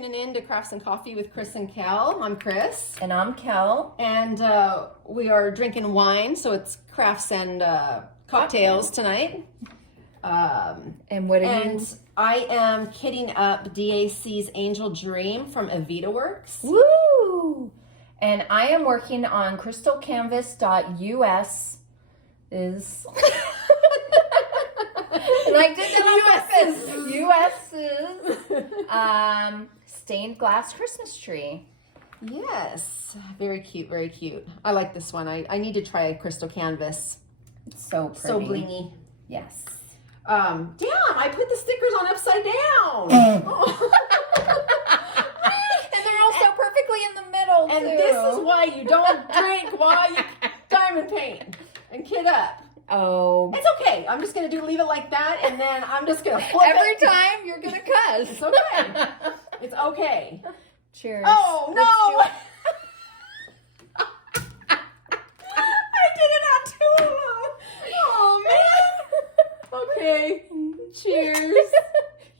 tuning in to Crafts and Coffee with Kris and Kel. I'm Kris. And I'm Kel. And we are drinking wine, so it's crafts and cocktails tonight. And what are you? I am kitting up DAC's Angel Dream from Avita Works. Woo! And I am working on crystalcanvas.us is... And I did that on purpose. Stained glass Christmas tree. Yes, very cute, very cute. I like this one. I need to try crystal canvas. It's so pretty. So blingy. Yes. Damn, I put the stickers on upside down. And they're all so perfectly in the middle, And too. this is why you don't drink while you diamond paint and kit up. Oh. It's okay. I'm just going to leave it like that, and then I'm just going to flip Every it. time you're going to cuss. It's okay. It's okay. Cheers. Oh, no. I did it on two of them. Oh, man. Okay. Cheers.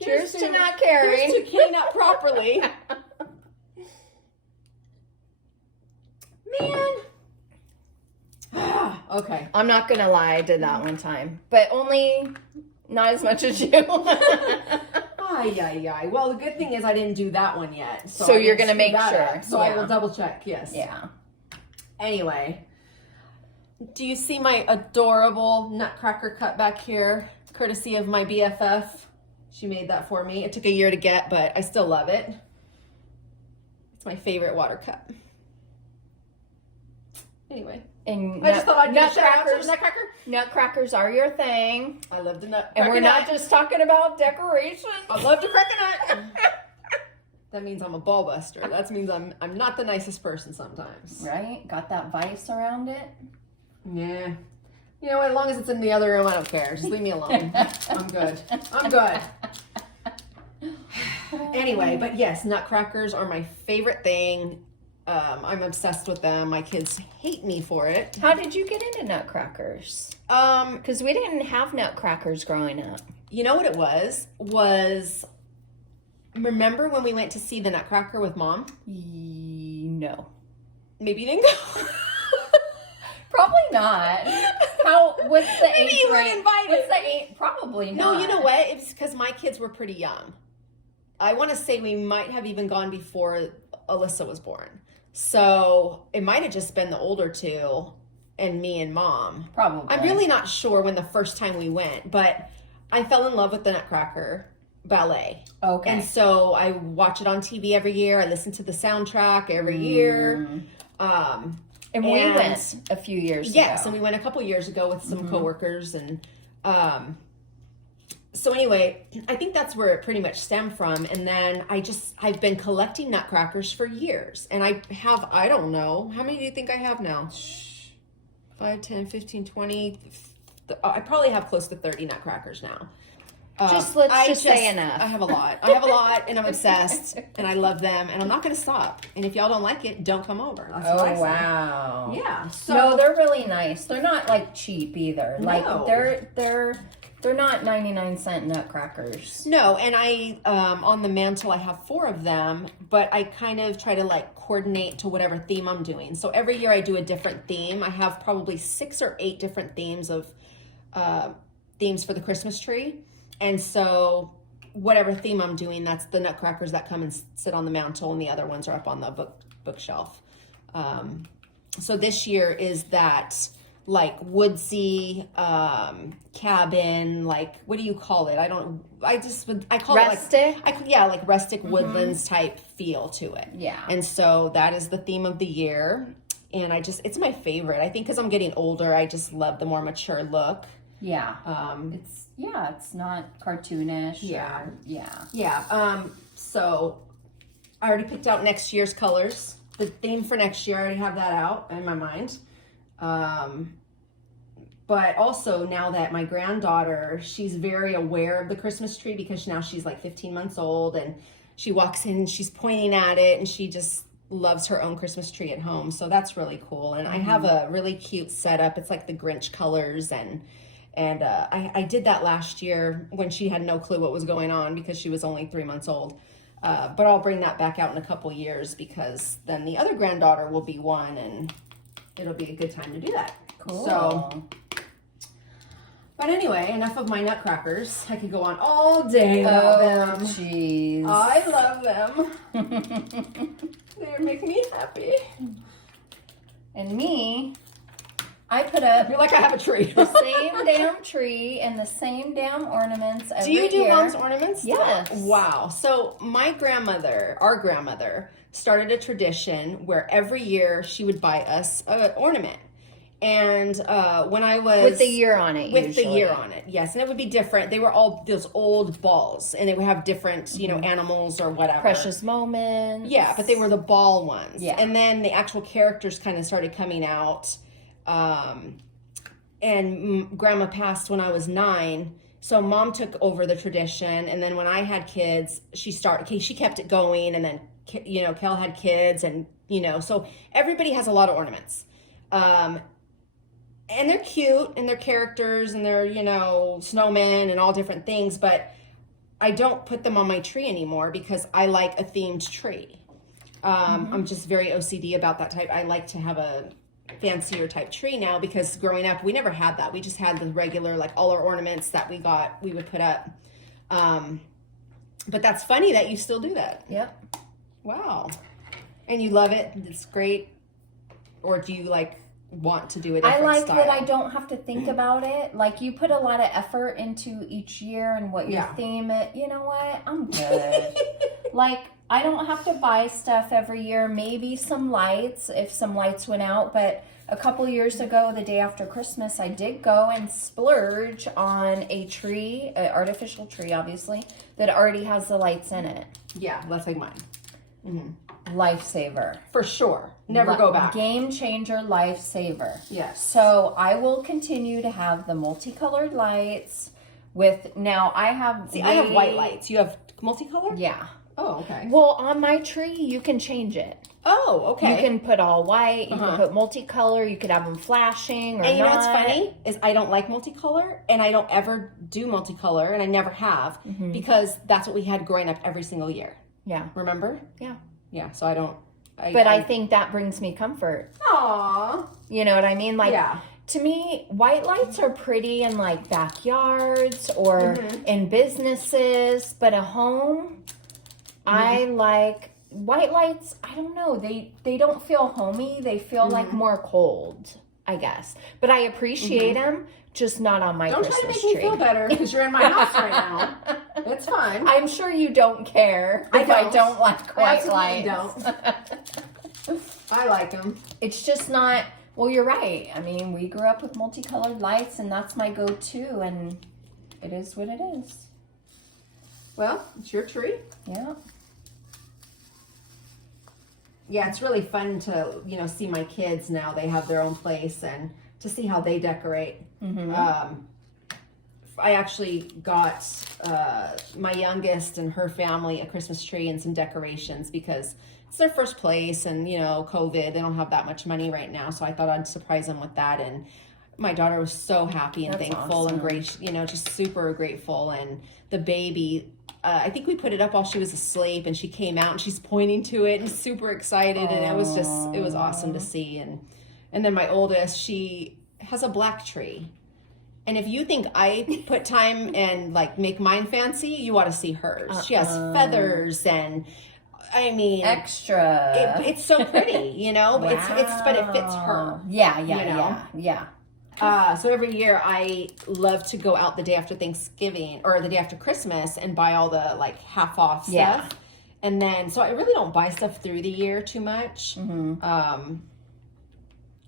Cheers to not caring. Here's to kitting up properly. Man. Okay. I'm not going to lie, I did that one time. But only not as much as you. Ay. Well, the good thing is I didn't do that one yet. So you're going to screw make that sure. up. So I will double check, yes. Yeah. Anyway. Do you see my adorable nutcracker cut back here? Courtesy of my BFF. She made that for me. It took a year to get, but I still love it. It's my favorite water cup. Anyway. And I just thought I'd give a shout out to nutcrackers, the nutcracker. Nutcrackers are your thing. I love the nutcracker. And we're not just talking about decorations. I love to crack a nut. That means I'm a ball buster. That means I'm not the nicest person sometimes. Right? Got that vice around it. Yeah. You know what? As long as it's in the other room, I don't care. Just leave me alone. I'm good. I'm good. Anyway, but yes, nutcrackers are my favorite thing. I'm obsessed with them. My kids hate me for it. How did you get into nutcrackers? Because we didn't have nutcrackers growing up. You know what it was? Remember when we went to see the Nutcracker with Mom? No. Maybe you didn't go. Probably not. What's the Maybe age you range? weren't invited. What's the age? Probably not. No, you know what? It's because my kids were pretty young. I want to say we might have even gone before Alyssa was born. So it might have just been the older two and me and Mom. Probably. I'm really not sure when the first time we went, but I fell in love with the Nutcracker ballet. Okay. And so I watch it on TV every year. I listen to the soundtrack every year. And we went a few years ago. Yes, and we went a couple years ago with some coworkers. And so anyway, I think that's where it pretty much stemmed from. And then I've been collecting nutcrackers for years. And I don't know, how many do you think I have now? 5, 10, 15, 20. I probably have close to 30 nutcrackers now. Let's just say enough. I have a lot, and I'm obsessed, and I love them, and I'm not going to stop. And if y'all don't like it, don't come over. That's what I say. Wow. Yeah. So no, they're really nice. They're not like cheap either. No. Like they're not 99-cent nutcrackers. No, and I on the mantle I have 4 of them, but I kind of try to like coordinate to whatever theme I'm doing. So every year I do a different theme. I have probably 6 or 8 different themes for the Christmas tree. And so whatever theme I'm doing, that's the nutcrackers that come and sit on the mantle, and the other ones are up on the bookshelf. So this year is that like woodsy cabin, like what do you call it? I call rustic? it like rustic woodlands type feel to it. Yeah. And so that is the theme of the year. And it's my favorite. I think because I'm getting older, I just love the more mature look. Yeah. It's not cartoonish. Yeah. Yeah. So I already picked out next year's colors. The theme for next year, I already have that out in my mind. But also now that my granddaughter, she's very aware of the Christmas tree because now she's like 15 months old, and she walks in, she's pointing at it, and she just loves her own Christmas tree at home. So that's really cool. And I have a really cute setup. It's like the Grinch colors, and I did that last year when she had no clue what was going on because she was only 3 months old. But I'll bring that back out in a couple years because then the other granddaughter will be 1 and it'll be a good time to do that. Cool. So, but anyway, enough of my nutcrackers. I could go on all day about them. Jeez. I love them. They make me happy. And me, I put up You're like I have a tree. the same damn tree and the same damn ornaments every year. Do you do mom's ornaments? Yes. Wow. So my grandmother, our grandmother, started a tradition where every year she would buy us an ornament. And when I was... With the year on it, With usually. the year on it, yes. And it would be different. They were all those old balls. And they would have different, you know, animals or whatever. Precious moments. Yeah, but they were the ball ones. Yeah. And then the actual characters kind of started coming out. And Grandma passed when I was 9. So Mom took over the tradition. And then when I had kids, she kept it going. And then, you know, Kel had kids. And, you know, so everybody has a lot of ornaments. And they're cute, and they're characters, and they're, you know, snowmen and all different things, but I don't put them on my tree anymore because I like a themed tree. I'm just very OCD about that type. I like to have a fancier type tree now because growing up, we never had that. We just had the regular, like all our ornaments that we would put up. But that's funny that you still do that. Yep. Wow. And you love it? It's great? Or do you, like, want to do a different I like style? that I don't have to think about it. Like, you put a lot of effort into each year and what your theme is. You know what? I'm good. Like, I don't have to buy stuff every year. Maybe some lights, if some lights went out. But a couple years ago, the day after Christmas, I did go and splurge on a tree, an artificial tree, obviously, that already has the lights in it. Yeah, that's like mine. Mm-hmm. Lifesaver. For sure. Never go back. Game changer, lifesaver. Yes. So I will continue to have the multicolored lights with, now I have... See, I have white lights. You have multicolored? Yeah. Oh, okay. Well, on my tree, you can change it. Oh, okay. You can put all white, you can put multicolor, you could have them flashing or And you know not. what's funny? Is I don't like multicolor, and I don't ever do multicolor, and I never have, because that's what we had growing up every single year. Yeah. Remember? Yeah. Yeah, so I don't... But I think that brings me comfort. Aww. You know what I mean? Like, Yeah. to me, white lights are pretty in like backyards or in businesses, but a home, I like white lights. I don't know. They don't feel homey. They feel like more cold, I guess. But I appreciate them, just not on my Don't Christmas try to make tree. me feel better, because you're in my house right now. It's fine. I'm sure you don't care if I don't like white Absolutely lights. don't. I like them. It's just not, well, you're right. I mean, we grew up with multicolored lights, and that's my go-to, and it is what it is. Well, it's your tree. Yeah. Yeah, it's really fun to, you know, see my kids now. They have their own place, and to see how they decorate. I actually got my youngest and her family a Christmas tree and some decorations because it's their first place, and, you know, COVID, they don't have that much money right now, so I thought I'd surprise them with that. And my daughter was so happy and thankful and great, you know, just super grateful. And the baby, I think we put it up while she was asleep, and she came out and she's pointing to it and super excited. And it was just, it was awesome to see. And then my oldest, she has a black tree. And if you think I put time and like make mine fancy, you ought to see hers. She has feathers, and I mean, extra. It's so pretty, you know. Wow. But it fits her. Yeah, you know? yeah. So every year I love to go out the day after Thanksgiving or the day after Christmas and buy all the like half off stuff. Yeah. And then, so I really don't buy stuff through the year too much.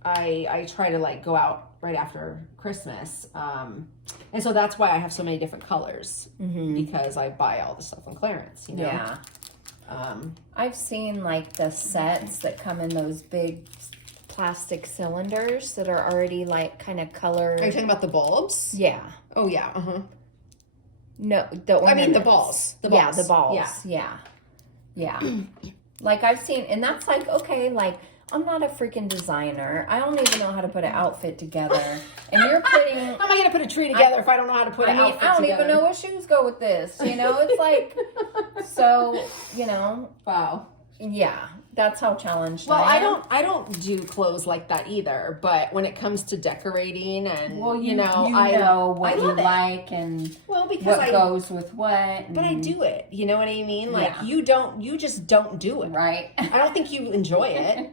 I try to like go out right after Christmas. And so that's why I have so many different colors, because I buy all the stuff on clearance, you know? Yeah. I've seen like the sets that come in those big plastic cylinders that are already like kind of colored. Are you talking about the bulbs? Yeah. Oh, yeah. No, the ornaments. I mean, the balls. The balls. Yeah, the balls. Yeah. Like I've seen, and that's like, okay, like I'm not a freaking designer. I don't even know how to put an outfit together. And you're putting... How am I going to put a tree together if I don't know how to put an outfit together? I don't even know what shoes go with this. You know, it's like... So, you know... Wow. Yeah, that's how challenged I am. I don't do clothes like that either, but when it comes to decorating and, you know what you like and what goes with what. But I do it, you know what I mean? Like, you just don't do it. Right. I don't think you enjoy it.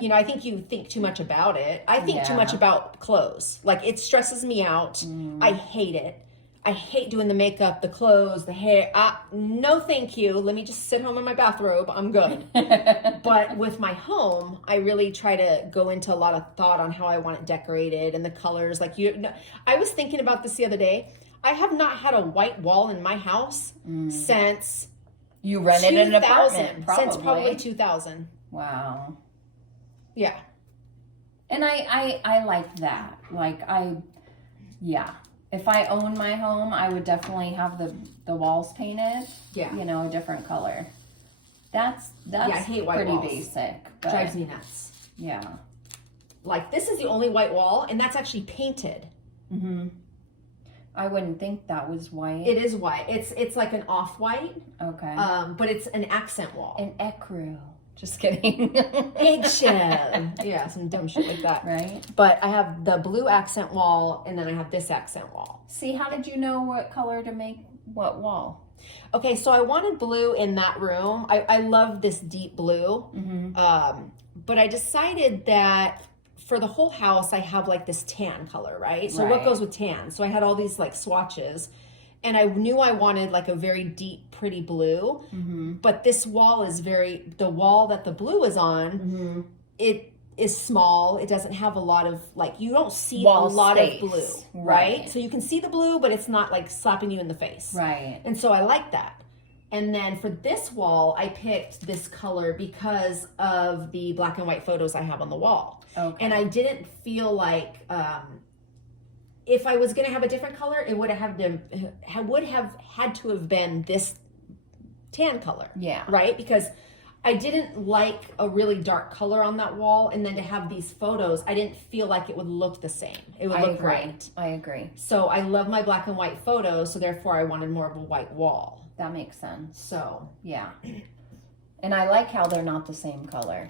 You know, I think you think too much about it. I think too much about clothes. Like, it stresses me out. I hate it. I hate doing the makeup, the clothes, the hair. No, thank you. Let me just sit home in my bathrobe. I'm good. But with my home, I really try to go into a lot of thought on how I want it decorated and the colors. Like I was thinking about this the other day. I have not had a white wall in my house since you rented an apartment, since probably 2000. Wow. Yeah. And I like that. Like if I own my home, I would definitely have the walls painted. Yeah. You know, a different color. That's I hate white walls. Pretty basic. But drives me nuts. Yeah. Like, this is the only white wall, and that's actually painted. Mm-hmm. I wouldn't think that was white. It is white. It's like an off-white. Okay. But it's an accent wall. An ecru. Just kidding. Eggshell. Yeah, some dumb shit like that. Right. But I have the blue accent wall, and then I have this accent wall. See, how did you know what color to make what wall? Okay, so I wanted blue in that room. I love this deep blue. Mm-hmm. But I decided that for the whole house, I have like this tan color, right? So what goes with tan? So I had all these like swatches. And I knew I wanted like a very deep, pretty blue. Mm-hmm. But this wall is the wall that the blue is on, it is small. It doesn't have a lot of, like, you don't see a lot of blue, right? So you can see the blue, but it's not like slapping you in the face. Right. And so I like that. And then for this wall, I picked this color because of the black and white photos I have on the wall. Okay. And I didn't feel like... if I was going to have a different color, it would have had to have been this tan color. Yeah. Right? Because I didn't like a really dark color on that wall. And then to have these photos, I didn't feel like it would look the same. It would look right. I agree. So I love my black and white photos. So therefore I wanted more of a white wall. That makes sense. So. Yeah. And I like how they're not the same color.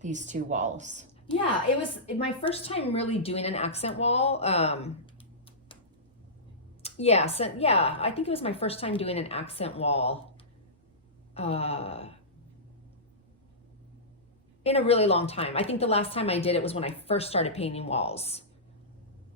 These two walls. Yeah, it was my first time really doing an accent wall. I think it was my first time doing an accent wall in a really long time. I think the last time I did it was when I first started painting walls.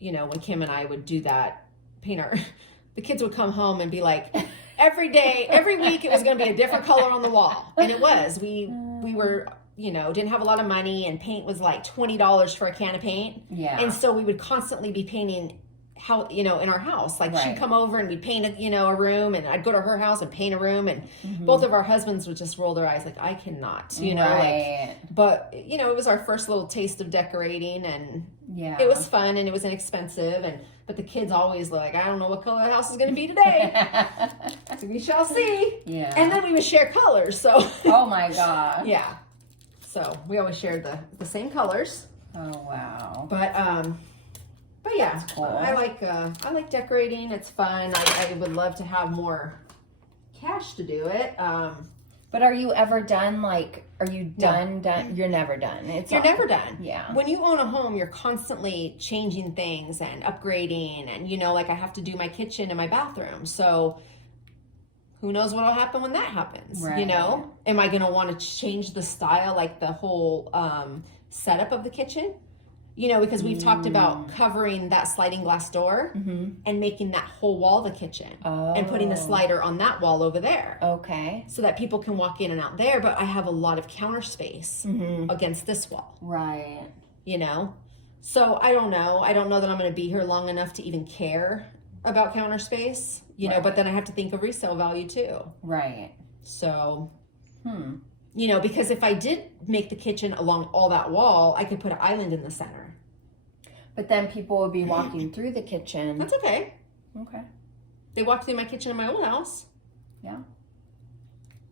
You know, when Kim and I would do that, the kids would come home and be like, every week it was going to be a different color on the wall. And it was. We were... you know, didn't have a lot of money, and paint was like $20 for a can of paint. Yeah. And so we would constantly be painting in our house. Like she'd come over and we'd paint a room, and I'd go to her house and paint a room, and both of our husbands would just roll their eyes like, I cannot, you know, but you know, it was our first little taste of decorating, and it was fun and it was inexpensive, but the kids always like, I don't know what color the house is going to be today. So we shall see. Yeah. And then we would share colors. So. Oh my God. Yeah. So we always shared the same colors. Oh wow! But yeah, that's cool. I like decorating. It's fun. I would love to have more cash to do it. But are you ever done? Like, are you done? Done? You're never done. You're never done. Yeah. When you own a home, you're constantly changing things and upgrading, and you know, like I have to do my kitchen and my bathroom, so. Who knows what'll happen when that happens? Right. You know, am I going to want to change the style, like the whole setup of the kitchen? You know, because we've talked about covering that sliding glass door and making that whole wall the kitchen and putting the slider on that wall over there. Okay. So that people can walk in and out there, but I have a lot of counter space against this wall. Right. You know, so I don't know. I don't know that I'm going to be here long enough to even care about counter space, you know, but then I have to think of resale value too. Right. So, you know, because if I did make the kitchen along all that wall, I could put an island in the center. But then people would be walking through the kitchen. That's okay. Okay. They walk through my kitchen in my old house. Yeah.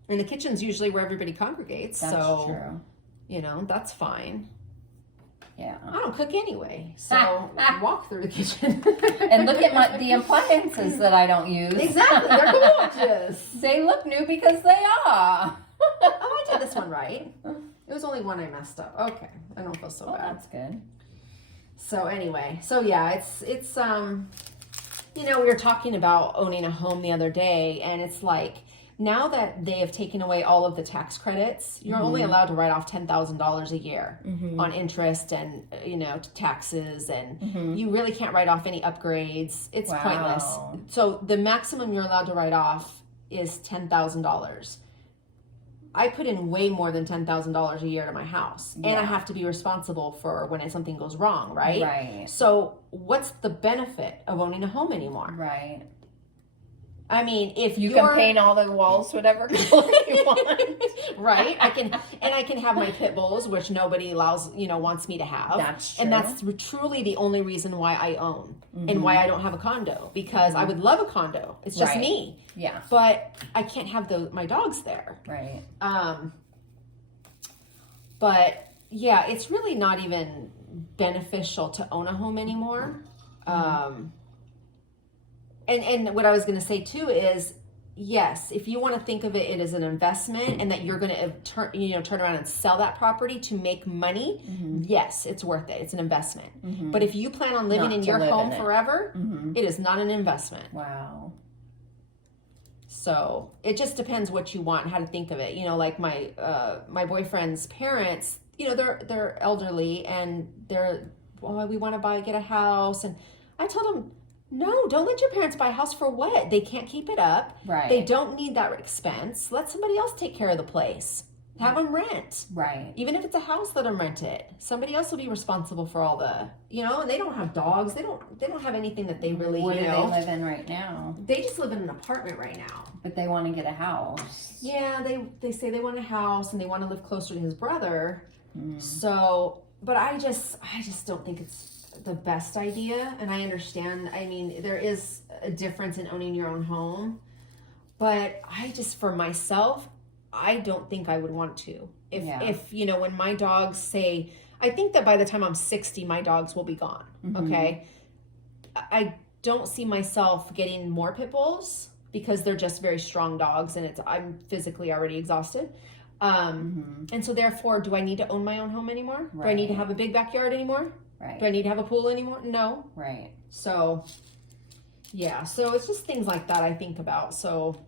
And the kitchen's usually where everybody congregates. That's true. that's fine. Yeah. I don't cook anyway, so walk through the kitchen. And look at the appliances that I don't use. Exactly, they're gorgeous. They look new because they are. Oh, I did this one right. It was only one I messed up. Okay, I don't feel so bad. That's good. So anyway, it's we were talking about owning a home the other day, and it's like, now that they have taken away all of the tax credits, you're only allowed to write off $10,000 a year on interest and, taxes, and you really can't write off any upgrades. It's pointless. So the maximum you're allowed to write off is $10,000. I put in way more than $10,000 a year to my house, and I have to be responsible for when something goes wrong, right? Right. So what's the benefit of owning a home anymore? Right. I mean, if you can paint all the walls whatever color you want, right? I can have my pit bulls, which nobody wants me to have. That's true. And that's truly the only reason why I own and why I don't have a condo, because I would love a condo. It's just me. Yeah. But I can't have my dogs there. Right. But yeah, it's really not even beneficial to own a home anymore. And what I was going to say too is, yes, if you want to think of it as an investment and that you're going to turn around and sell that property to make money, yes, it's worth it. It's an investment. But if you plan on living in your home forever, it is not an investment. Wow. So it just depends what you want and how to think of it. Like my boyfriend's parents, they're elderly, and we want to get a house, and I told him, no, don't let your parents buy a house. For what? They can't keep it up. Right. They don't need that expense. Let somebody else take care of the place. Have them rent. Right. Even if it's a house, let them rent it. Somebody else will be responsible for all the, and they don't have dogs. They don't have anything that they really, Where do they live in right now? They just live in an apartment right now. But they want to get a house. Yeah, they say they want a house and they want to live closer to his brother. So, but I just don't think it's the best idea. And I understand, I mean, there is a difference in owning your own home, but for myself, I don't think I would want to. If when my dogs say, I think that by the time I'm 60, my dogs will be gone. Okay. I don't see myself getting more pit bulls because they're just very strong dogs, and I'm physically already exhausted. And so therefore, do I need to own my own home anymore? Right. Do I need to have a big backyard anymore? Right. Do I need to have a pool anymore? No. Right. So, yeah. So it's just things like that I think about. So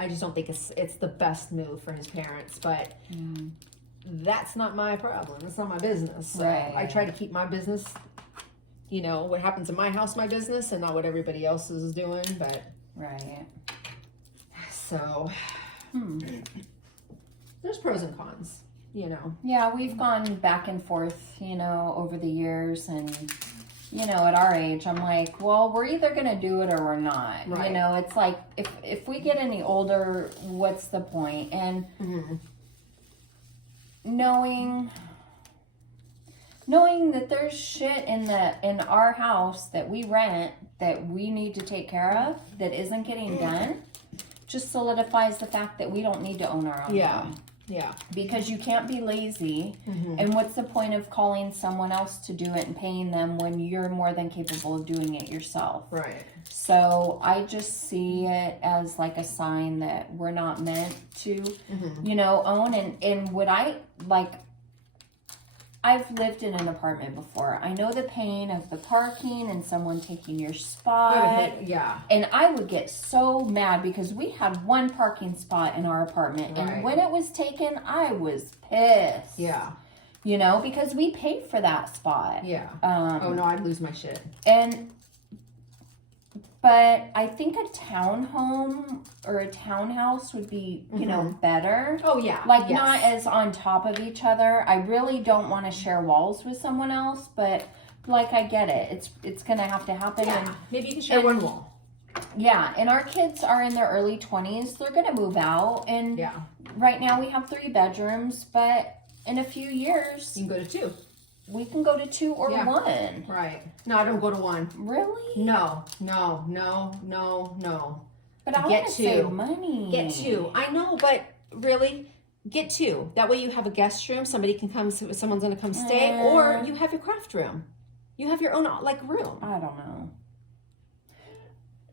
I just don't think it's the best move for his parents. But that's not my problem. It's not my business. So right. I try to keep my business, what happens in my house, my business, and not what everybody else is doing. But right. So there's pros and cons. Yeah, we've gone back and forth, over the years, and, at our age, I'm like, well, we're either going to do it or we're not. Right. It's like, if we get any older, what's the point? And knowing that there's shit in our house that we rent that we need to take care of that isn't getting done, just solidifies the fact that we don't need to own our own home. Yeah. Because you can't be lazy. And what's the point of calling someone else to do it and paying them when you're more than capable of doing it yourself? Right. So I just see it as like a sign that we're not meant to, own. And what I've lived in an apartment before. I know the pain of the parking and someone taking your spot. Yeah. And I would get so mad because we had one parking spot in our apartment. Right. And when it was taken, I was pissed. Yeah. Because we paid for that spot. Yeah. Oh, no, I'd lose my shit. But I think a townhome or a townhouse would be, better. Oh, yeah. Not as on top of each other. I really don't want to share walls with someone else, but I get it. It's going to have to happen. Yeah. And maybe you can share one wall. Yeah. And our kids are in their early 20s. They're going to move out. And right now we have 3 bedrooms, but in a few years, you can go to 2. We can go to 2 or 1. Right. No, I don't go to 1. Really? No. But I want to save money. Get 2. I know, but really, Get 2. That way you have a guest room. Somebody can come, someone's going to come stay. Or you have your craft room. You have your own, like, room. I don't know.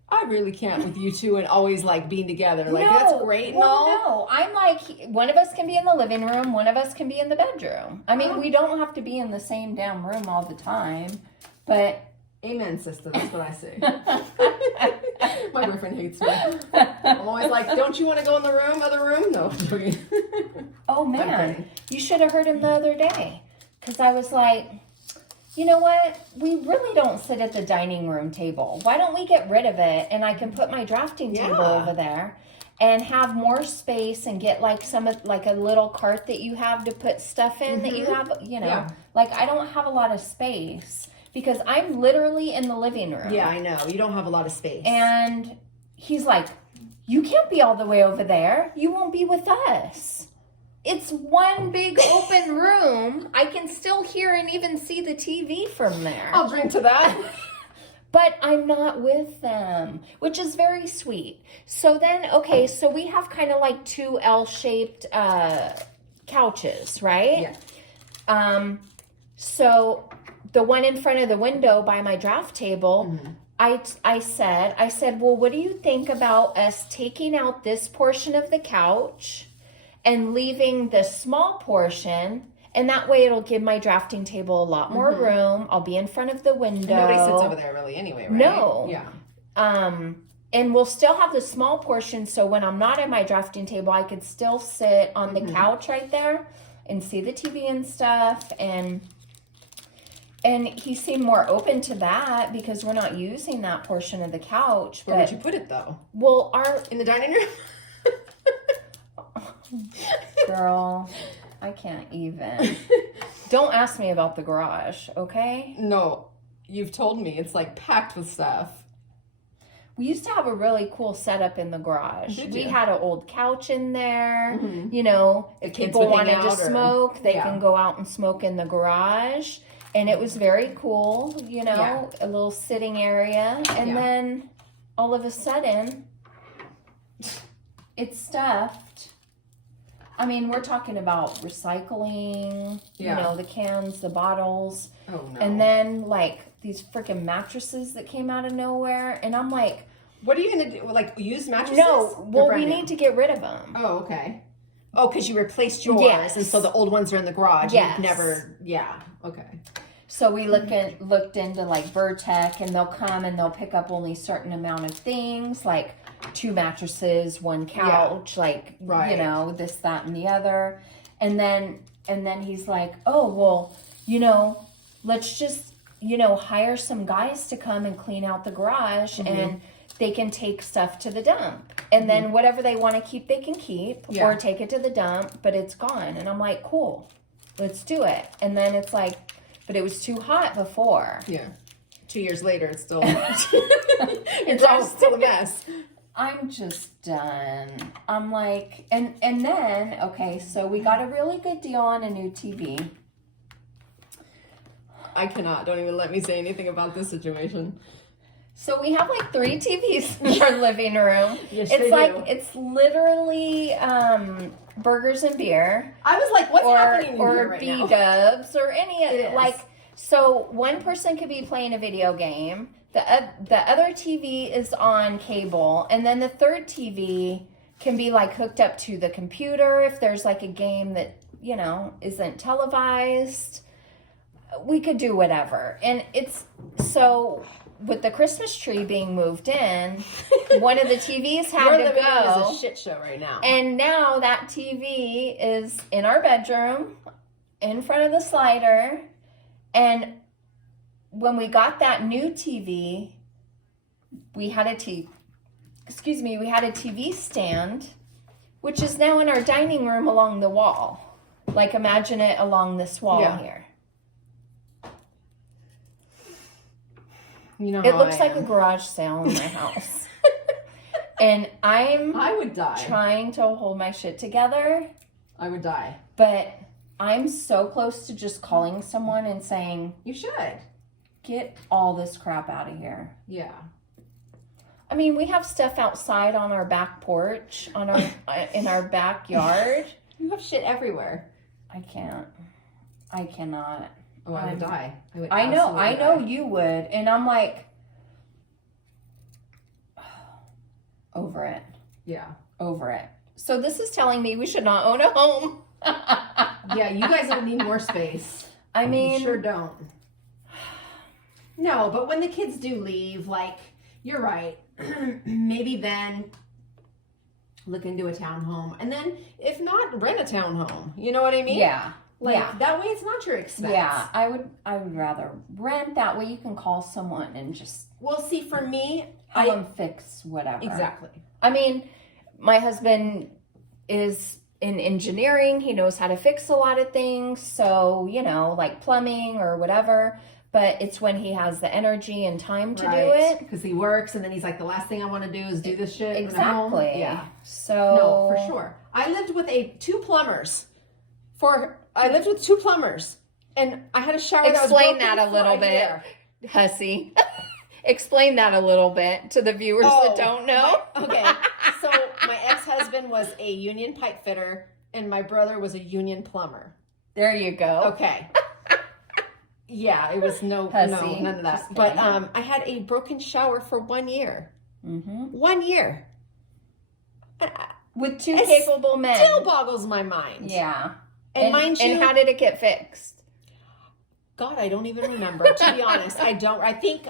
I really can't with you two and always, like, being together. Like, that's great and all. No, I'm like, one of us can be in the living room, one of us can be in the bedroom. I mean, we don't have to be in the same damn room all the time, but... Amen, sister. That's what I say. My boyfriend hates me. I'm always like, don't you want to go in the other room? No, I'm joking. Oh, man. You should have heard him the other day. Because I was like, you know what? We really don't sit at the dining room table. Why don't we get rid of it? And I can put my drafting table over there and have more space and get like like a little cart that you have to put stuff in that you have, you know. Yeah. Like, I don't have a lot of space. Because I'm literally in the living room. Yeah, I know. You don't have a lot of space. And he's like, you can't be all the way over there. You won't be with us. It's one big open room. I can still hear and even see the TV from there. I'll drink to that. But I'm not with them, which is very sweet. So then, okay, so we have kind of like 2 L-shaped couches, right? Yeah. So... the one in front of the window by my draft table, I said, well, what do you think about us taking out this portion of the couch and leaving the small portion? And that way it'll give my drafting table a lot more room. I'll be in front of the window. And nobody sits over there really anyway, right? No. Yeah. And we'll still have the small portion. So when I'm not at my drafting table, I could still sit on the couch right there and see the TV and stuff. And he seemed more open to that because we're not using that portion of the couch. Where would you put it, though? Well, in the dining room? Girl, I can't even. Don't ask me about the garage, okay? No, you've told me. It's, like, packed with stuff. We used to have a really cool setup in the garage. Did we you? had an old couch in there. You know, if people wanted to smoke, they can go out and smoke in the garage. And it was very cool, you know, a little sitting area. And then all of a sudden, it's stuffed. I mean, we're talking about recycling, you know, the cans, the bottles. Oh, no. And then, like, these freaking mattresses that came out of nowhere. And I'm like... what are you going to do? Like, use mattresses? No, well, we need to get rid of them. Oh, okay. Oh, because you replaced yours, and so the old ones are in the garage. Yes. You've never... yeah, okay. So we looked into like Vertec, and they'll come and they'll pick up only a certain amount of things, like 2 mattresses, 1 couch, like, you know, this, that, and the other. And then he's like, oh, well, you know, let's just, you know, hire some guys to come and clean out the garage and they can take stuff to the dump. And then whatever they want to keep, they can keep or take it to the dump, but it's gone. And I'm like, cool, let's do it. And then it's like, but it was too hot before. Yeah. 2 years later, it's still... it's all still a mess. I'm just done. I'm like... And then, okay, so we got a really good deal on a new TV. I cannot. Don't even let me say anything about this situation. So we have like 3 TVs in our living room. Yes, it's like, it's literally burgers and beer. I was like, what's happening here right now? Or B-dubs or any, like, so one person could be playing a video game. The other TV is on cable. And then the third TV can be like hooked up to the computer if there's like a game that, you know, isn't televised. We could do whatever. And it's so... with the Christmas tree being moved in, one of the TVs had to go. It's a shit show right now. And now that TV is in our bedroom, in front of the slider. And when we got that new TV, we had a TV stand, which is now in our dining room along the wall. Like, imagine it along this wall here. You know, it looks like a garage sale in my house. And I would die trying to hold my shit together. I would die. But I'm so close to just calling someone and saying, you should get all this crap out of here. Yeah. I mean, we have stuff outside on our back porch, on our in our backyard. You have shit everywhere. I can't. I cannot. Oh, I would die. I know you would. And I'm like, over it. Yeah. Over it. So this is telling me we should not own a home. Yeah, you guys don't need more space. I mean, you sure don't. No, but when the kids do leave, like, you're right. Maybe then look into a townhome. And then, if not, rent a townhome. You know what I mean? Yeah. Like, that way it's not your expense. Yeah, I would rather rent. That way you can call someone and just... Well, see, for me... have them fix whatever. Exactly. I mean, my husband is in engineering. He knows how to fix a lot of things. So, you know, like plumbing or whatever. But it's when he has the energy and time to do it. Because he works and then he's like, the last thing I want to do is do this shit. Exactly. Yeah. So. No, for sure. I lived with two plumbers. And I had a shower Explain that a little bit, Hussy. Explain that a little bit to the viewers that don't know. Okay. So my ex-husband was a union pipe fitter and my brother was a union plumber. There you go. Okay. Yeah, it was none of that. But I had a broken shower for 1 year. Mm-hmm. 1 year. With two capable men. Still boggles my mind. Yeah. And mind you. And how did it get fixed? God, I don't even remember. To be honest, I don't. I think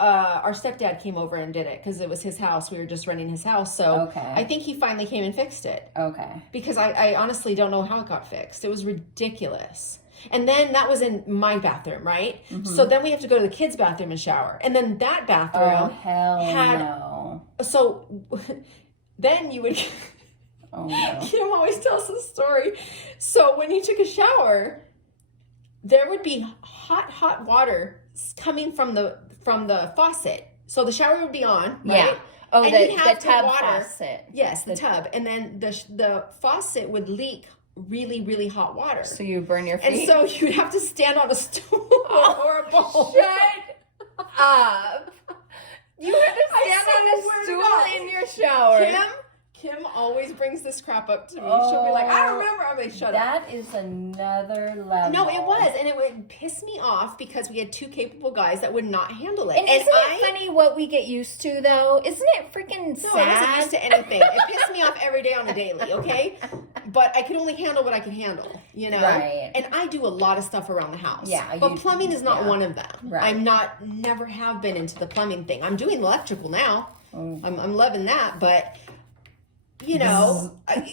our stepdad came over and did it because it was his house. We were just renting his house, so I think he finally came and fixed it. Okay. Because I honestly don't know how it got fixed. It was ridiculous. And then that was in my bathroom, right? Mm-hmm. So then we have to go to the kids' bathroom and shower, and then that bathroom no. So then you would. Oh no. Kim always tells the story. So when you took a shower, there would be hot water coming from the faucet. So the shower would be on, right? Yeah. Oh, and the tub faucet. Yes, the tub. And then the faucet would leak really, really hot water. So you burn your feet. And so you'd have to stand on a stool or a bowl. Shut up. You had to stand on a stool in your shower. Kim always brings this crap up to me. She'll be like, I remember. I'm like, shut up. That is another level. No, it was. And it would piss me off because we had two capable guys that would not handle it. And isn't it funny what we get used to, though? Isn't it freaking sad? No, I wasn't used to anything. It pissed me off every day on a daily, okay? But I could only handle what I could handle, you know? Right. And I do a lot of stuff around the house. Yeah. But plumbing is not one of them. Right. Never have been into the plumbing thing. I'm doing electrical now. Oh. I'm loving that, but... You know, you got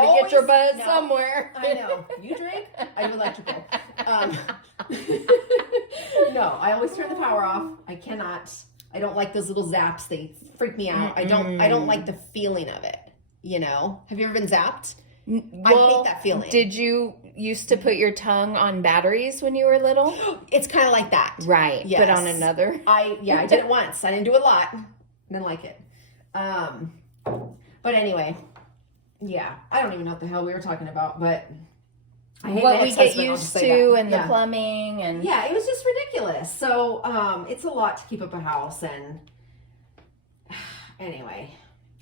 to get your buzz somewhere. I know. You drink, I do electrical. No, I always turn the power off. I don't like those little zaps. They freak me out. I don't like the feeling of it. You know, have you ever been zapped? I hate that feeling. Did you used to put your tongue on batteries when you were little? It's kind of like that. Right. Yes. But on another. I did it once. I didn't do it a lot. Didn't like it. But anyway, yeah, I don't even know what the hell we were talking about, but I hate what we get used to and the plumbing and yeah, it was just ridiculous. So, it's a lot to keep up a house and anyway,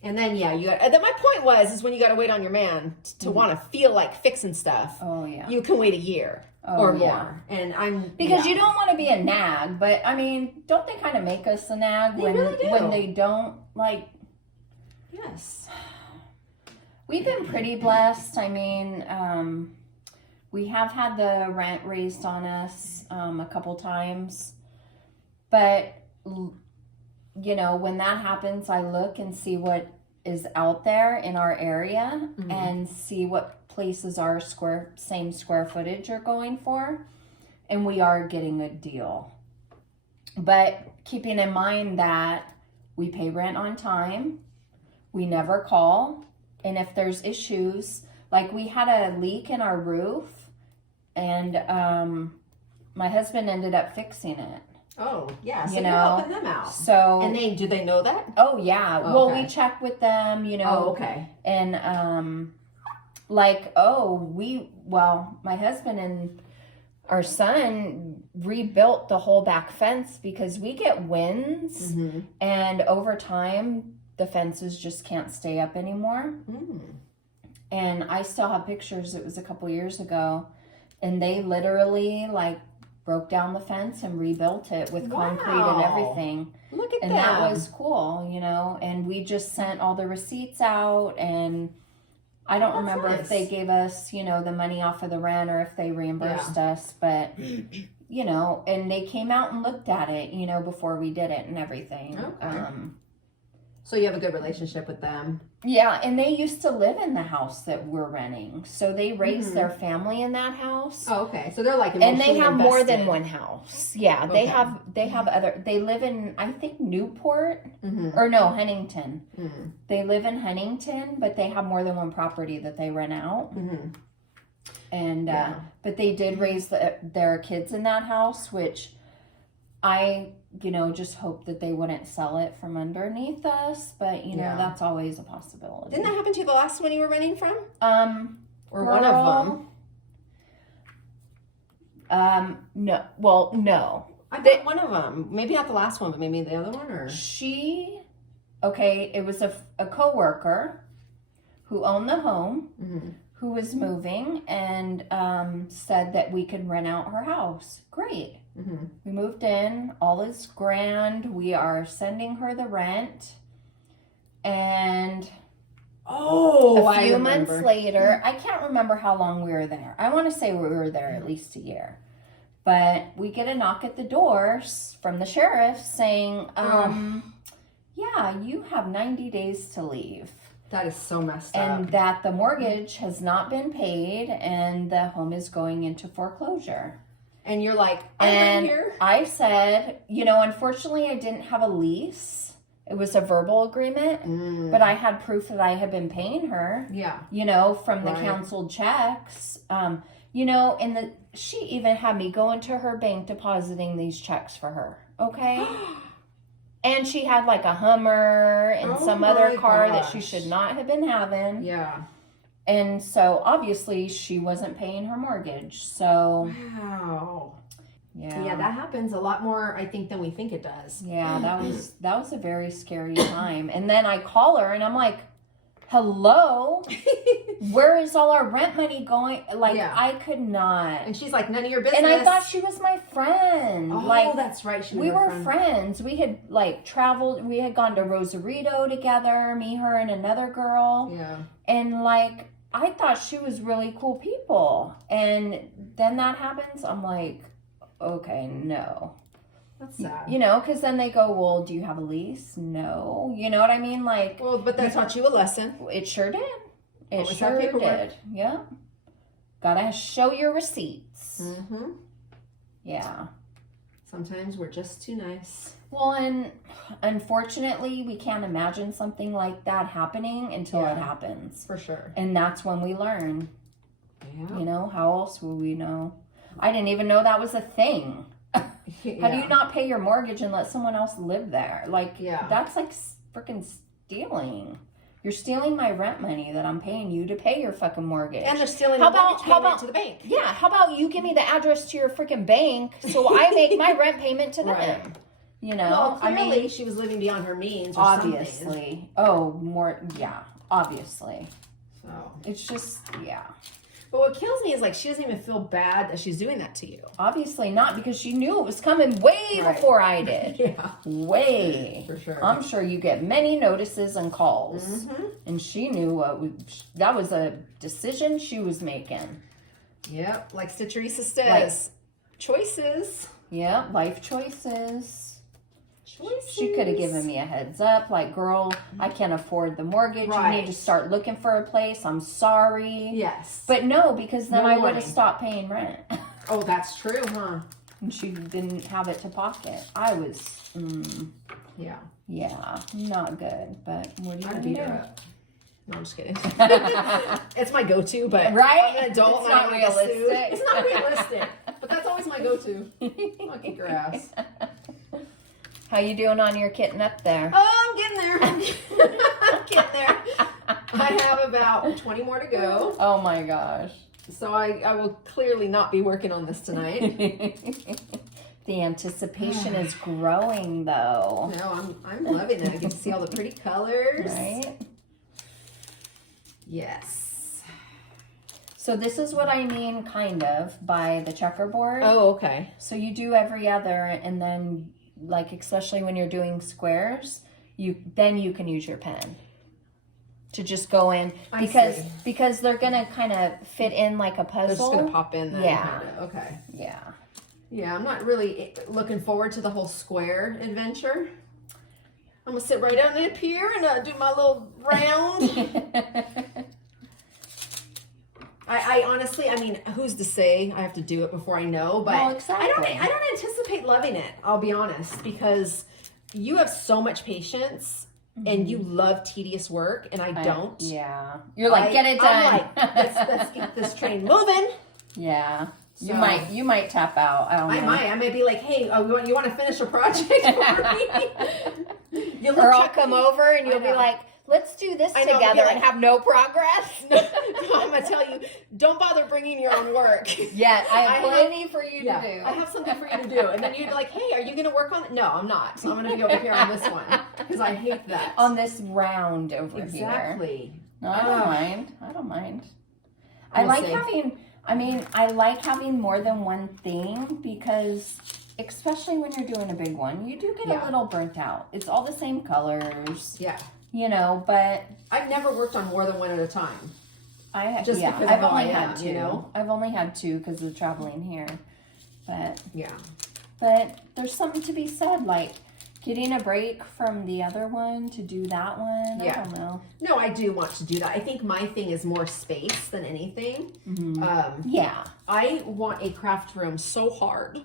and then then my point is when you got to wait on your man to want to feel like fixing stuff. Oh yeah. You can wait a year. Or more. And because you don't want to be a nag, but I mean, don't they kind of make us a nag when they don't like? Yes. We've been pretty blessed. I mean, we have had the rent raised on us a couple times, but you know, when that happens, I look and see what is out there in our area and see what places our same square footage are going for, and we are getting a deal. But keeping in mind that we pay rent on time, we never call, and if there's issues, like we had a leak in our roof, and my husband ended up fixing it. Oh, yeah. So you're helping them out. So, and do they know that? Oh, yeah. Oh, well, we check with them, you know. Oh, okay. And, my husband and our son rebuilt the whole back fence because we get winds and over time the fences just can't stay up anymore. And I still have pictures. It was a couple years ago, and they literally like broke down the fence and rebuilt it with concrete and everything. Look at that. And that was cool, you know, and we just sent all the receipts out, and I don't remember if they gave us, you know, the money off of the rent or if they reimbursed us, but, you know, and they came out and looked at it, you know, before we did it and everything. Okay. So you have a good relationship with them. Yeah, and they used to live in the house that we're renting. So they raised their family in that house. Oh, okay. So they're like emotionally and they have more invested. than one house. Yeah, they have other. They live in, I think, Newport or no, Huntington. They live in Huntington, but they have more than one property that they rent out. And but they did raise their kids in that house, which I, you know, just hope that they wouldn't sell it from underneath us, but you know, that's always a possibility. Didn't that happen to you the last one you were renting from? Or girl, one of them? No. Well, no. I bet one of them. Maybe not the last one, but maybe the other one, or it was a coworker who owned the home, who was moving, and said that we could rent out her house. Great. We moved in. All is grand. We are sending her the rent. And a few months later, I can't remember how long we were there. I want to say we were there at least a year. But we get a knock at the door from the sheriff saying, yeah, you have 90 days to leave. That is so messed up. And that the mortgage has not been paid and the home is going into foreclosure. And you're like, I'm here. I said, you know, unfortunately I didn't have a lease. It was a verbal agreement, but I had proof that I had been paying her. Yeah. You know, from the canceled checks. You know, and she even had me go into her bank depositing these checks for her. Okay? And she had like a Hummer and some other car that she should not have been having. Yeah. And so obviously she wasn't paying her mortgage. So wow. Yeah, that happens a lot more, I think, than we think it does. Yeah, that was a very scary time. And then I call her and I'm like, hello, where is all our rent money going? Like, I could not. And she's like, none of your business. And I thought she was my friend. Oh, like, that's right. We were friends. We had like traveled. We had gone to Rosarito together, me, her, and another girl. Yeah. And like, I thought she was really cool people. And then that happens. I'm like, okay, no. That's sad. You know, because then they go, well, do you have a lease? No. You know what I mean? Like, well, but that taught you a lesson. It sure did. It sure did. Yeah. Gotta show your receipts. Yeah. Sometimes we're just too nice. Well, and unfortunately, we can't imagine something like that happening until it happens. For sure. And that's when we learn. Yeah. You know, how else will we know? I didn't even know that was a thing. How do you not pay your mortgage and let someone else live there? Like, that's like freaking stealing. You're stealing my rent money that I'm paying you to pay your fucking mortgage. And they're stealing the mortgage payment to the bank. Yeah, how about you give me the address to your freaking bank so I make my rent payment to them? You know? Well, clearly she was living beyond her means or obviously. Something. Oh, more, obviously. So. It's just, But what kills me is like she doesn't even feel bad that she's doing that to you. Obviously not, because she knew it was coming way before I did. Way. For sure. I'm sure you get many notices and calls. And she knew that was a decision she was making. Yep, like Teresa says. Choices. Yeah, life choices. She could have given me a heads up, like, girl, I can't afford the mortgage. You need to start looking for a place. I'm sorry. Yes. But no, because then I would have stopped paying rent. Oh, that's true, huh? And she didn't have it to pocket. I was, yeah, not good. But what do you do? No, I'm just kidding. It's my go-to, but right? I'm an adult. It's not realistic. It's not realistic, but that's always my go-to. I'll kick your ass. How you doing on your kitten up there? Oh, I'm getting there. I'm getting there. I have about 20 more to go. Oh my gosh. So I will clearly not be working on this tonight. The anticipation is growing, though. No, I'm loving it. I get to see all the pretty colors. Right? Yes. So this is what I mean, kind of, by the checkerboard. Oh, okay. So you do every other, and then, like, especially when you're doing squares, you can use your pen to just go in, because they're gonna kind of fit in like a puzzle. They're just gonna pop in. Then, yeah. Kinda. Okay. Yeah. Yeah, I'm not really looking forward to the whole square adventure. I'm gonna sit right down up here and do my little round. I honestly, I mean, who's to say I have to do it before I know? But well, exactly. I don't anticipate loving it. I'll be honest, because you have so much patience and you love tedious work, and I don't. Yeah, you're like, get it done. I'm like, let's get this train moving. Yeah. So, you might tap out. I might be like, hey, you want to finish a project for me? Or I'll come over and you'll be like, let's do this together and have no progress. No, I'm gonna tell you, don't bother bringing your own work. Yeah, I have plenty for you to do. I have something for you to do, and then you'd be like, hey, are you gonna work on it? No, I'm not. So I'm gonna be over here on this one because I hate that. On this round over here. Exactly. No, I don't mind. I don't mind. I like having more than one thing, because especially when you're doing a big one, you do get a little burnt out. It's all the same colors. Yeah. You know, but I've never worked on more than one at a time. I've only had two. You know? I've only had two because of traveling here. But there's something to be said, like getting a break from the other one to do that one. Yeah. I don't know. No, I do want to do that. I think my thing is more space than anything. Mm-hmm. I want a craft room so hard.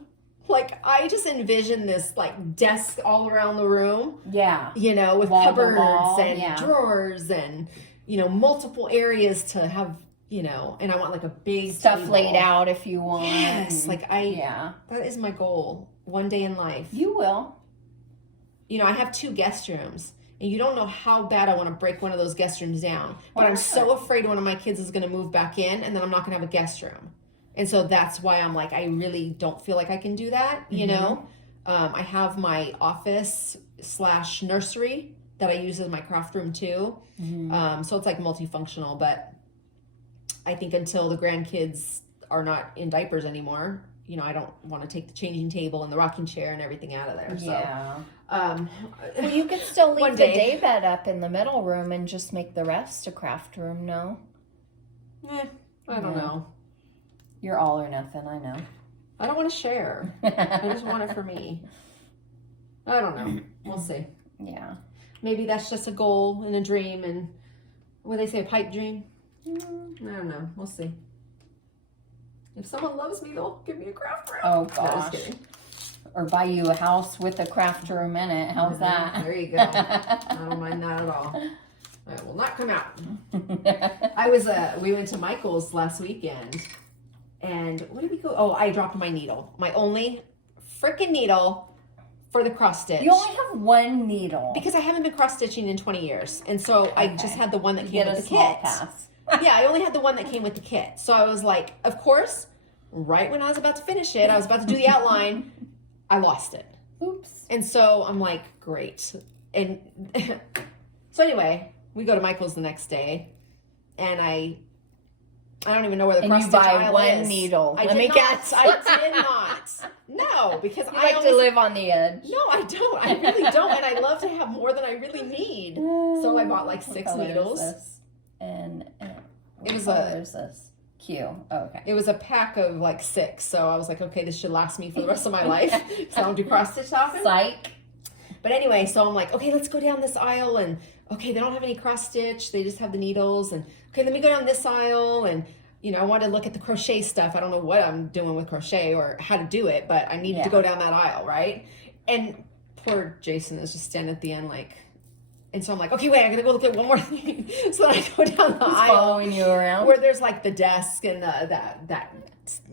Like, I just envision this, like, desk all around the room. Yeah. You know, with cupboards and drawers and, you know, multiple areas to have, you know, and I want, like, a big stuff table laid out if you want. Yes. Like, that is my goal one day in life. You will. You know, I have 2 guest rooms. And you don't know how bad I want to break one of those guest rooms down. But I'm so afraid one of my kids is going to move back in, and then I'm not going to have a guest room. And so that's why I'm like, I really don't feel like I can do that, you know? I have my office/nursery that I use as my craft room too. So it's like multifunctional, but I think until the grandkids are not in diapers anymore, you know, I don't want to take the changing table and the rocking chair and everything out of there. So, well, you could still leave the day bed up in the middle room and just make the rest a craft room, no? I don't know. You're all or nothing, I know. I don't want to share. I just want it for me. I don't know. We'll see. Yeah. Maybe that's just a goal and a dream, and what do they say, a pipe dream? I don't know. We'll see. If someone loves me, they'll give me a craft room. Oh, gosh. No, just kidding. Or buy you a house with a craft room in it. How's that? There you go. I don't mind that at all. It will not come out. We went to Michael's last weekend. And where did we go? Oh, I dropped my needle. My only freaking needle for the cross stitch. You only have one needle. Because I haven't been cross stitching in 20 years. And so I just had the one that came with the kit. Pass. Yeah, I only had the one that came with the kit. So I was like, of course, right when I was about to finish it, I was about to do the outline, I lost it. Oops. And so I'm like, great. And so anyway, we go to Michael's the next day, and I don't even know where the cross stitch aisle is. And you buy one needle. I did not. No, because I like to live on the edge. No, I don't. I really don't. And I love to have more than I really need. So I bought like 6 needles. And it was this? Q. Oh, okay. It was a pack of like 6. So I was like, okay, this should last me for the rest of my life. So I don't do cross stitch often. Psych. But anyway, so I'm like, okay, let's go down this aisle, and okay, they don't have any cross stitch. They just have the needles, and okay, let me go down this aisle, and you know, I wanted to look at the crochet stuff. I don't know what I'm doing with crochet or how to do it, but I needed to go down that aisle, right? And poor Jason is just standing at the end like, and so I'm like, okay, wait, I gotta go look at one more thing. So then I go down the aisle, following you around, where there's like the desk and that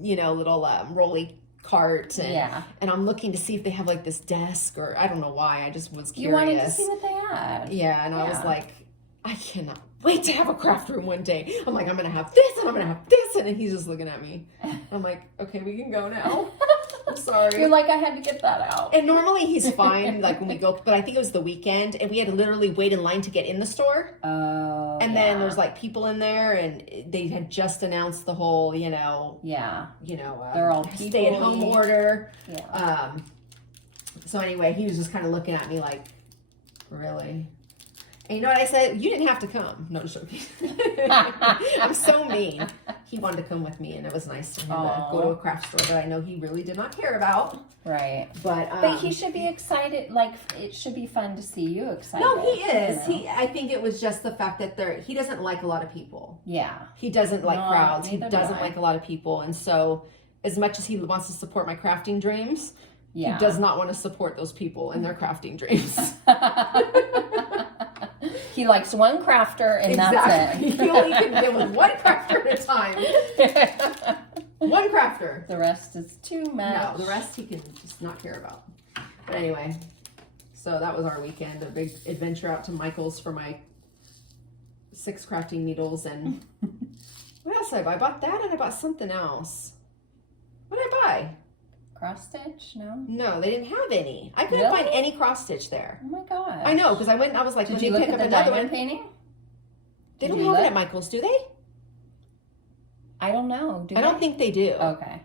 you know, little rolly cart, and I'm looking to see if they have like this desk, or I don't know why, I just was curious. You wanted to see what they had. Yeah, and I was like, I cannot wait to have a craft room one day. I'm like, I'm gonna have this and I'm gonna have this, and he's just looking at me. I'm like, okay, we can go now. I'm sorry. You're like, I had to get that out. And normally he's fine, like when we go, but I think it was the weekend, and we had to literally wait in line to get in the store. Oh, and then there's like people in there, and they had just announced the whole, they're all stay-at-home order. Yeah. So anyway, he was just kind of looking at me like, really? And you know what I said? You didn't have to come. No, just joking. I'm so mean. He wanted to come with me, and it was nice to him to go to a craft store that I know he really did not care about. Right. But he should be excited. Like, it should be fun to see you excited. No, he is. I think it was just the fact that he doesn't like a lot of people. Yeah. He doesn't like crowds. He neither doesn't do I. like a lot of people. And so as much as he wants to support my crafting dreams, Yeah. he does not want to support those people and their crafting dreams. He likes one crafter, and that's it. He only can deal with one crafter at a time. One crafter. The rest is too much. No, the rest he can just not care about. But anyway, so that was our weekend. A big adventure out to Michael's for my 6 crafting needles. And what else did I buy? I bought that, and I bought something else. What did I buy? Cross stitch? No. No, they didn't have any. I couldn't find any cross stitch there. Oh my gosh. I know, because I went and I was like, Did let you me look pick at up the another diamond one. painting? They Did don't you have it look? at Michael's, do they? I don't know. I don't think they do. Okay.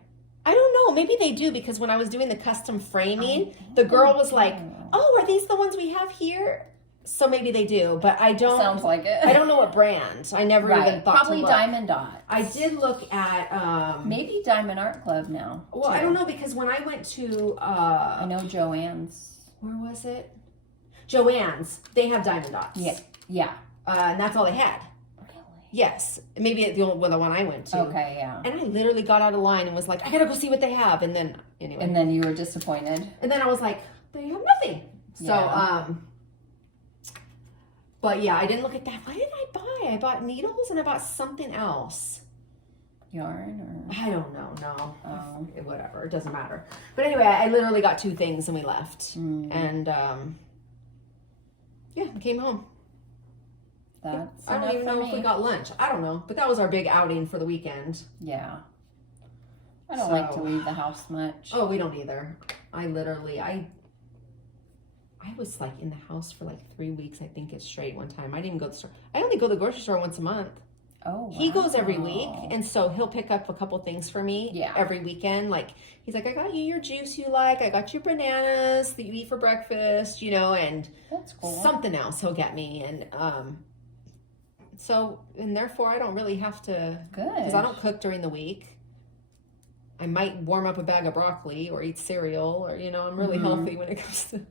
I don't know. Maybe they do, because when I was doing the custom framing, the girl was like, oh, are these the ones we have here? So maybe they do, but I don't. Sounds like it. I don't know what brand. I never even thought Probably to look. Diamond Dot. I did look at Maybe Diamond Art Club now. well, too. I don't know, because when I went to I know Joann's. where was it? Joann's. They have diamond dots. Yeah. And that's all they had. Really? Yes, maybe the one I went to. Okay, yeah. And I literally got out of line and was like, I gotta go see what they have. And then anyway. And then you were disappointed. And then I was like, they have nothing. So Yeah. but yeah, I didn't look at that. What did I buy? I bought needles and I bought something else. Yarn or I don't know. No. Oh. Whatever. It doesn't matter. But anyway, I literally got 2 things and we left. And yeah, I came home. That's I don't even know if we got lunch. I don't know. But that was our big outing for the weekend. Yeah. I don't like to leave the house much. Oh, we don't either. I was like in the house for like 3 weeks, I think it's straight one time. I didn't even go to the store. I only go to the grocery store once a month. Oh, wow. He goes every week, and so he'll pick up a couple things for me every weekend. Like, he's like, I got you your juice you like. I got you bananas that you eat for breakfast, and that's cool. Something else he'll get me. And and therefore I don't really have to, because I don't cook during the week. I might warm up a bag of broccoli or eat cereal, or, I'm really healthy when it comes to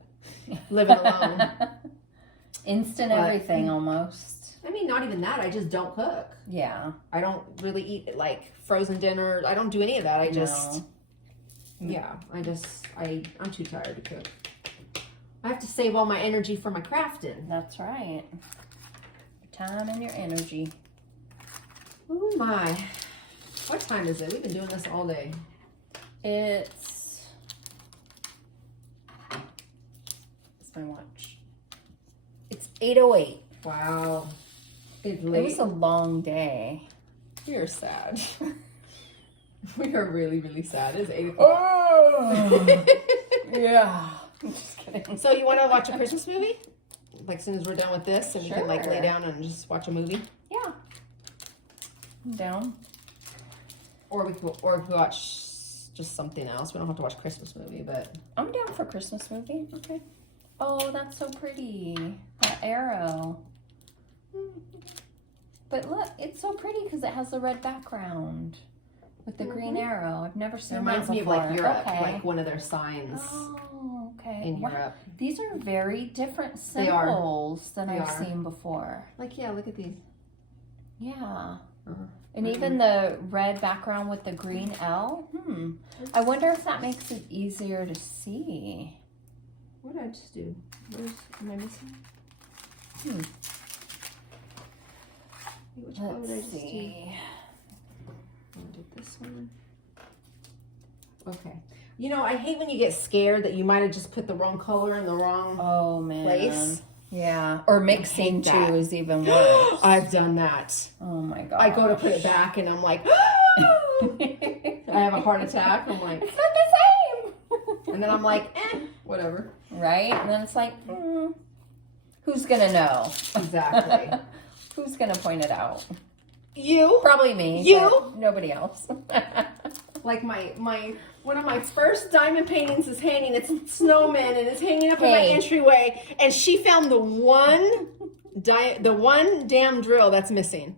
living alone. Instant everything almost. I mean, not even that. I just don't cook. Yeah. I don't really eat like frozen dinner. I don't do any of that. I just, I'm too tired to cook. I have to save all my energy for my crafting. That's right. Your time and your energy. Oh my. What time is it? We've been doing this all day. It's my watch. It's 8:08. Wow. It's It late. was a long day. We are sad. We are really, really sad. It's 8 o'clock. Oh! Yeah. I'm just kidding. So you want to watch a Christmas movie? Like, as soon as we're done with this, and we can like lay Sure. down and just watch a movie? Yeah. I'm down. Or we could watch just something else. We don't have to watch a Christmas movie, but I'm down for Christmas movie. Okay. Oh, that's so pretty. That arrow. But look, it's so pretty because it has the red background with the green arrow. I've never it seen reminds that me of before. like Europe, Okay. like one of their signs Oh, okay. in Wow. Europe. These are very different They are. symbols than They I've are. seen before. Like, yeah, look at these. Yeah. Uh-huh. And even the red background with the green L. I wonder if that makes it easier to see. What did I just do? Am I missing? Which one did I Let's just do? see. I did this one. Okay. I hate when you get scared that you might have just put the wrong color in the wrong Oh man. place. Yeah. Or mixing hate that. too is even worse. I've done that. Oh my god. I go to put it back and I'm like, I have a heart attack. I'm like, It's not the And then I'm like, whatever. Right? And then it's like, who's going to know? Exactly. Who's going to point it out? You. Probably me. You. But nobody else. Like my one of my first diamond paintings is hanging. It's snowman and it's hanging up in my entryway. And she found the one damn drill that's missing.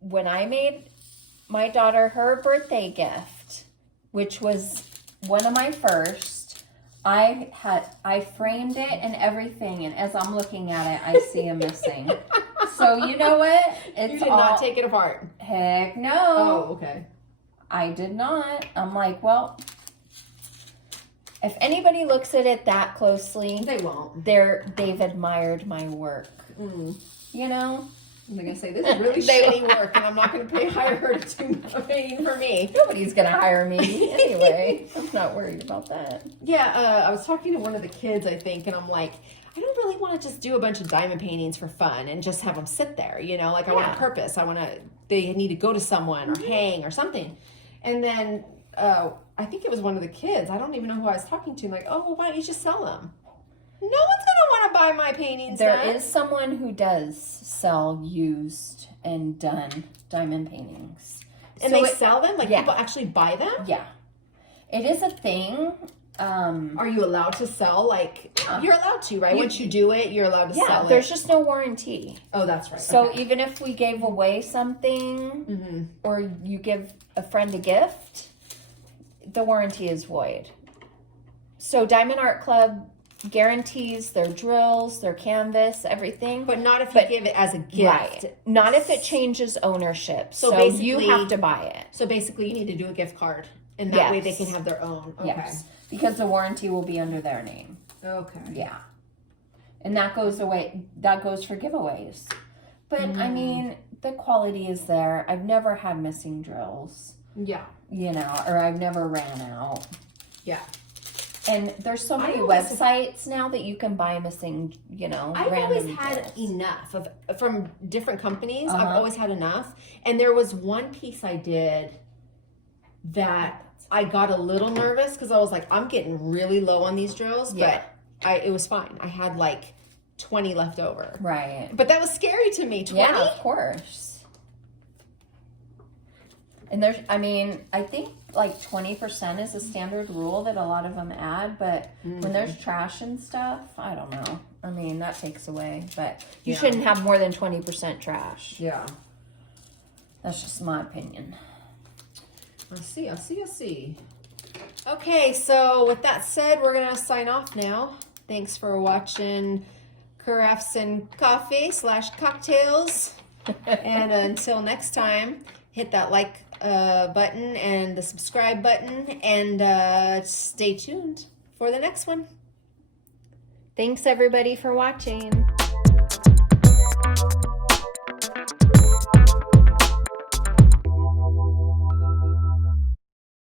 When I made my daughter her birthday gift, which was one of my first, I framed it and everything, and as I'm looking at it, I see a missing. So you know what? You did not take it apart. Heck no. Oh, okay. I did not. I'm like, well, if anybody looks at it that closely, they won't. They've admired my work. You know? I'm going to say, this is really shitty work, and I'm not going to hire her to do painting for me. Nobody's going to hire me anyway. I'm not worried about that. Yeah, I was talking to one of the kids, I think, and I'm like, I don't really want to just do a bunch of diamond paintings for fun and just have them sit there, you know? Like, I want a purpose. They need to go to someone or hang or something. And then I think it was one of the kids. I don't even know who I was talking to. I'm like, oh, well, why don't you just sell them? No one's going to want to buy my paintings. There is someone who does sell used and done diamond paintings. And so they sell them? Like, people actually buy them? Yeah. It is a thing. Are you allowed to sell? Like, you're allowed to, right? Once you do it, you're allowed to sell it. Yeah, there's just no warranty. Oh, that's right. So even if we gave away something or you give a friend a gift, the warranty is void. So Diamond Art Club guarantees their drills, their canvas, everything. But not if you give it as a gift. Right. Not if it changes ownership. So basically, you have to buy it. So basically you need to do a gift card. And that way they can have their own. Okay. Yes. Because the warranty will be under their name. Okay. Yeah. And that goes away. That goes for giveaways. But I mean, the quality is there. I've never had missing drills. Yeah. You know, or I've never ran out. Yeah. And there's so many websites now that you can buy missing, you know, I've always had enough from different companies. I've always had enough. And there was one piece I did that I got a little nervous because I was like, I'm getting really low on these drills, but it was fine. I had like 20 left over. Right. But that was scary to me. 20? Yeah, of course. And I think like 20% is a standard rule that a lot of them add, but when there's trash and stuff, I don't know. I mean, that takes away, but you shouldn't have more than 20% trash. Yeah. That's just my opinion. I see. Okay, so with that said, we're going to sign off now. Thanks for watching Craftsandcoffeekk/cocktails. And until next time, hit that like button and the subscribe button, and stay tuned for the next one. Thanks everybody for watching.